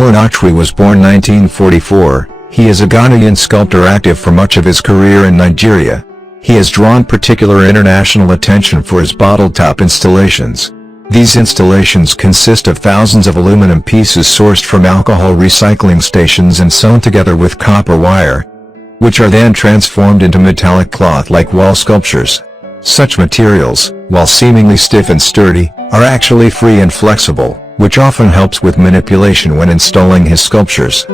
Anatsui was born 1944, he is a Ghanaian sculptor active for much of his career in Nigeria. He has drawn particular international attention for his bottle-top installations. These installations consist of thousands of aluminum pieces sourced from alcohol recycling stations and sewn together with copper wire, which are then transformed into metallic cloth-like wall sculptures. Such materials, while seemingly stiff and sturdy, are actually free and flexible, which often helps with manipulation when installing his sculptures.